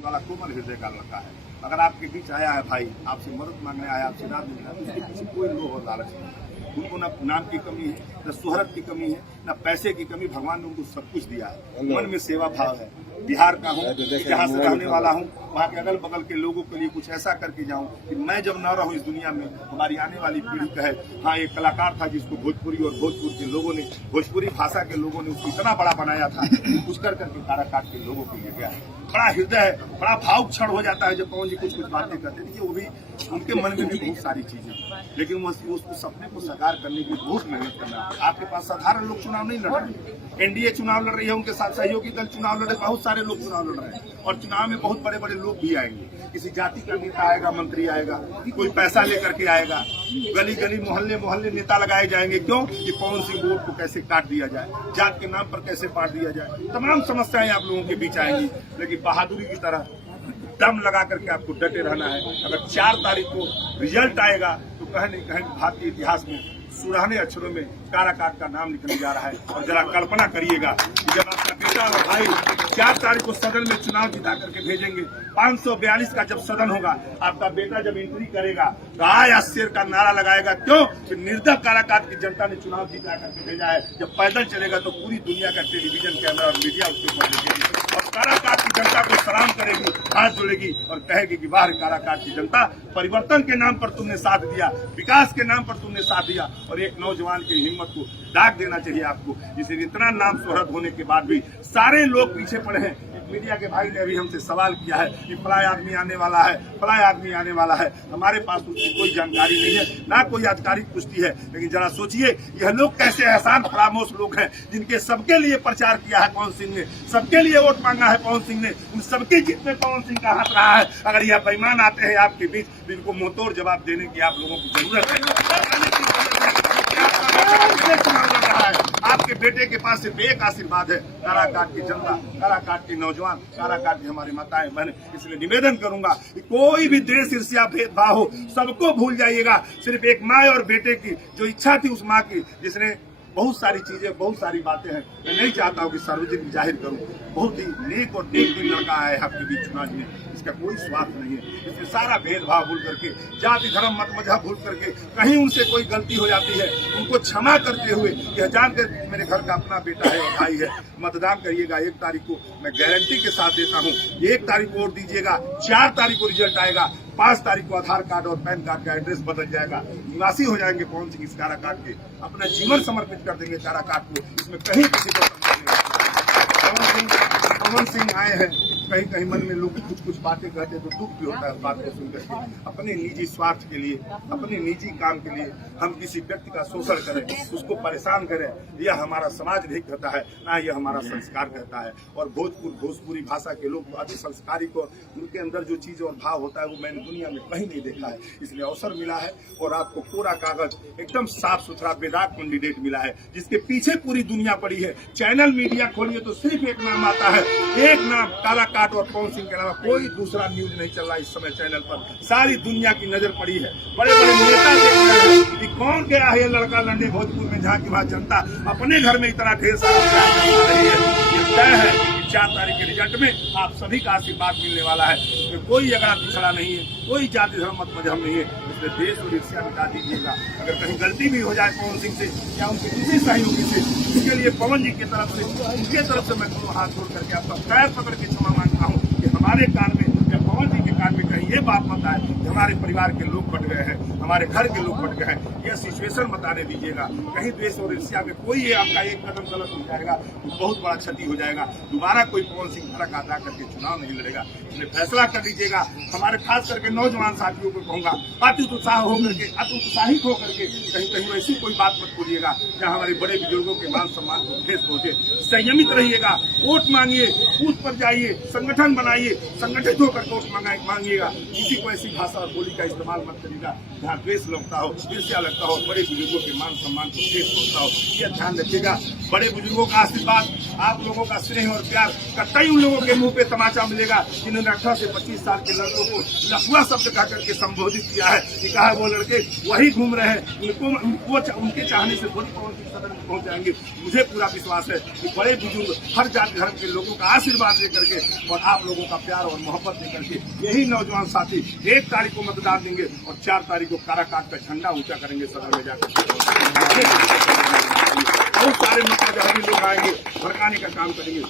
शांति वाला कोमल हृदय का लड़का है। अगर आपके बीच आया है भाई, आपसे मदद मांगने आया, आपसे रात मिला, उसके पीछे कोई लोभ और लालच नहीं। उनको न नाम की कमी है, न शोहरत की कमी है, न पैसे की कमी। भगवान ने उनको सब कुछ दिया है। मन में सेवा भाव है। बिहार का हूँ, जहाँ से रहने वाला हूँ, वहाँ के अगल बगल के लोगों के लिए कुछ ऐसा करके जाऊँ कि मैं जब न रहूँ इस दुनिया में, हमारी आने वाली पीढ़ी कहे हाँ एक कलाकार था जिसको भोजपुरी और भोजपुर के लोगों ने, भोजपुरी भाषा के लोगों ने उसको इतना बड़ा बनाया था, कुछ कर करके काराकाट के लोगों के लिए गया है। बड़ा हृदय है, बड़ा भावुक क्षण हो जाता है जब पवन जी कुछ बातें करते। देखिए वो भी उनके मन में भी बहुत सारी चीजें, लेकिन वो उस सपने को साकार करने के लिए बहुत मेहनत करना है। आपके पास साधारण लोग चुनाव नहीं लड़ रहे, एनडीए चुनाव लड़ रही है, उनके साथ सहयोगी दल चुनाव लड़ रहे, बहुत सारे लोग चुनाव लड़ रहे हैं और चुनाव में बहुत बड़े बड़े लोग भी आएंगे। किसी जाति का नेता आएगा, मंत्री आएगा, कोई पैसा लेकर के आएगा, गली गली मोहल्ले मोहल्ले नेता लगाए जाएंगे। क्यों? कि पवन सिंह वोट को कैसे काट दिया जाए, जात के नाम पर कैसे बांट दिया जाए, तमाम समस्याएं आप लोगों के बीच आएंगी। लेकिन बहादुरी की तरह दम लगा करके आपको डटे रहना है। अगर 4 तारीख को रिजल्ट आएगा तो कहीं नहीं कहीं भारतीय इतिहास में सुनहरे अक्षरों में काराकाट का नाम निकलने जा रहा है। और जरा कल्पना करिएगा कि जब आपका बेटा और भाई 4 तारीख को सदन में चुनाव जिता करके भेजेंगे, 542 का जब सदन होगा, आपका बेटा जब एंट्री करेगा तो आय या शेर का नारा लगाएगा। क्यों? कि निर्दल काराकाट की जनता ने चुनाव जिता करके भेजा है। जब पैदल चलेगा तो पूरी दुनिया का टेलीविजन कैमरा और मीडिया उसके ऊपर देखेगी और काराकाट की जनता को सलाम करेगी, हाथ जोड़ेगी और कहेगी कि वाह काराकाट की जनता, परिवर्तन के नाम पर तुमने साथ दिया, विकास के नाम पर तुमने साथ दिया। और एक नौजवान की हिम्मत को दाग देना चाहिए आपको, जिसे इतना नाम शोहरत होने के बाद भी सारे लोग पीछे पड़े हैं। मीडिया के भाई ने अभी हमसे सवाल किया है कि फलां आदमी आने वाला है, फलां आदमी आने वाला है। हमारे पास उसकी कोई जानकारी नहीं है, ना कोई आधिकारिक पुष्टि है। लेकिन जरा सोचिए यह लोग कैसे एहसान फरामोश लोग हैं, जिनके सबके लिए प्रचार किया है पवन सिंह ने, सबके लिए वोट मांगा है पवन सिंह ने, उन सबके जीत में पवन सिंह का हाथ रहा है। अगर यह बेईमान आते हैं आपके बीच, तो इनको मुंहतोड़ जवाब देने की आप लोगों की जरूरत है। आपके बेटे के पास सिर्फ एक आशीर्वाद है, काराकाट की जनता, काराकाट के नौजवान, काराकाट की हमारी माताएं बहनें। इसलिए निवेदन करूंगा कि कोई भी द्वेष ईर्ष्या भेदभाव हो, सबको भूल जाइएगा। सिर्फ एक माँ और बेटे की जो इच्छा थी, उस माँ की जिसने बहुत सारी चीजें, बहुत सारी बातें हैं, मैं नहीं चाहता हूँ कि सार्वजनिक जाहिर करूँ। बहुत ही नेक और नेक दिल लड़का आया है आपके बीच चुनाव में, इसका कोई स्वार्थ नहीं है। इसमें सारा भेदभाव भूल करके, जाति धर्म मत मजहब भूल करके, कहीं उनसे कोई गलती हो जाती है उनको क्षमा करते हुए, यह जानकर मेरे घर का अपना बेटा है और भाई है, मतदान करिएगा। 1 तारीख को मैं गारंटी के साथ देता हूँ, 1 तारीख को वोट दीजिएगा, 4 तारीख को रिजल्ट आएगा, 5 तारीख को आधार कार्ड और पैन कार्ड का एड्रेस बदल जाएगा, निवासी हो जाएंगे पवन सिंह इस काराकाट के, अपना जीवन समर्पित कर देंगे काराकाट को। इसमें कहीं किसी को पवन सिंह आए हैं, कहीं कहीं मन में लोग कुछ कुछ बातें कहते तो दुख भी होता है बात को सुनकर के। अपने निजी स्वार्थ के लिए, अपने निजी काम के लिए हम किसी व्यक्ति का शोषण करें, उसको परेशान करें, यह हमारा समाज नहीं कहता है, ना यह हमारा संस्कार कहता है। और भोजपुरी भाषा के लोग अति संस्कारी को, उनके अंदर जो चीज और भाव होता है वो मैंने दुनिया में कहीं नहीं देखा है। इसलिए अवसर मिला है और आपको कोरा कागज, एकदम साफ सुथरा बेदाग कैंडिडेट मिला है, जिसके पीछे पूरी दुनिया पड़ी है। चैनल मीडिया खोलिए तो सिर्फ एक नाम आता है, एक नाम, काराकाट और पवन सिंह के अलावा कोई दूसरा न्यूज नहीं चल रहा इस समय चैनल पर। सारी दुनिया की नजर पड़ी है, बड़े बड़े नेता देख रहे हैं कि कौन गया है लड़का लड़ने भोजपुर में, जहाँ की वहाँ जनता अपने घर में इतना ढेर सारा रही है। ये तय है कि 4 तारीख के रिजल्ट में आप सभी का आशीर्वाद मिलने वाला है। इसमें कोई अगड़ा पिछड़ा नहीं है, कोई जाति धर्म मत मजहब नहीं है। इसलिए देश और ईर्ष्या मिटा दीजिएगा। अगर कहीं गलती भी हो जाए पवन सिंह से या उनके किसी सहयोगी से, इसके लिए पवन जी की तरफ से, उनके तरफ से मैं दोनों हाथ जोड़ करके आपका पैर पकड़ के क्षमा मांगता हूँ कि हमारे कान में या पवन जी के कान में कहीं ये बात मत आए कि हमारे परिवार के लोग बट गए हैं, हमारे घर के लोग बट गए हैं। यह सिचुएशन बताने दीजिएगा। कहीं द्वेष और ईर्ष्या में कोई ये आपका एक कदम गलत हो जाएगा तो बहुत बड़ा क्षति हो जाएगा। दोबारा कोई पवन सिंह फर्क अदा करके चुनाव नहीं लड़ेगा। इसलिए फैसला कर लीजिएगा। हमारे खास करके नौजवान साथियों को कहूंगा, उत्साहित होकर के कहीं कहीं वैसी कोई बात मत बोलिएगा जहाँ हमारे बड़े बुजुर्गों के मान सम्मान को ठेस पहुंचे। संयमित रहिएगा, वोट मांगिए, बूथ पर जाइए, संगठन बनाइए, संगठित होकर वोट मांगिए। मांगिएगा, किसी को ऐसी भाषा और बोली का इस्तेमाल मत करिएगा जहाँ द्वेष लगता हो, ईर्ष्या लगता हो, बड़े बुजुर्गों के मान सम्मान को ठेस पहुंचता हो। यह ध्यान रखिएगा। बड़े बुजुर्गों का आशीर्वाद, आप लोगों का स्नेह और प्यार कतई उन लोगों के मुंह पे तमाचा मिलेगा जिन्होंने 18 से 25 साल के लड़कों को लफुआ शब्द कह करके संबोधित किया है कि कहा वो लड़के वही घूम रहे हैं, उनके चाहने से थोड़ी पवन की सदन में पहुंच जाएंगे। मुझे पूरा विश्वास है कि बड़े बुजुर्ग हर जाति धर्म के लोगों का आशीर्वाद लेकर के और आप लोगों का प्यार और मोहब्बत लेकर के यही नौजवान साथी 1 तारीख को मतदान देंगे और 4 तारीख को काराकाट का झंडा ऊंचा करेंगे सदन में जाकर। बहुत सारे मुद्दे लोग आएंगे, भड़काने का काम करेंगे।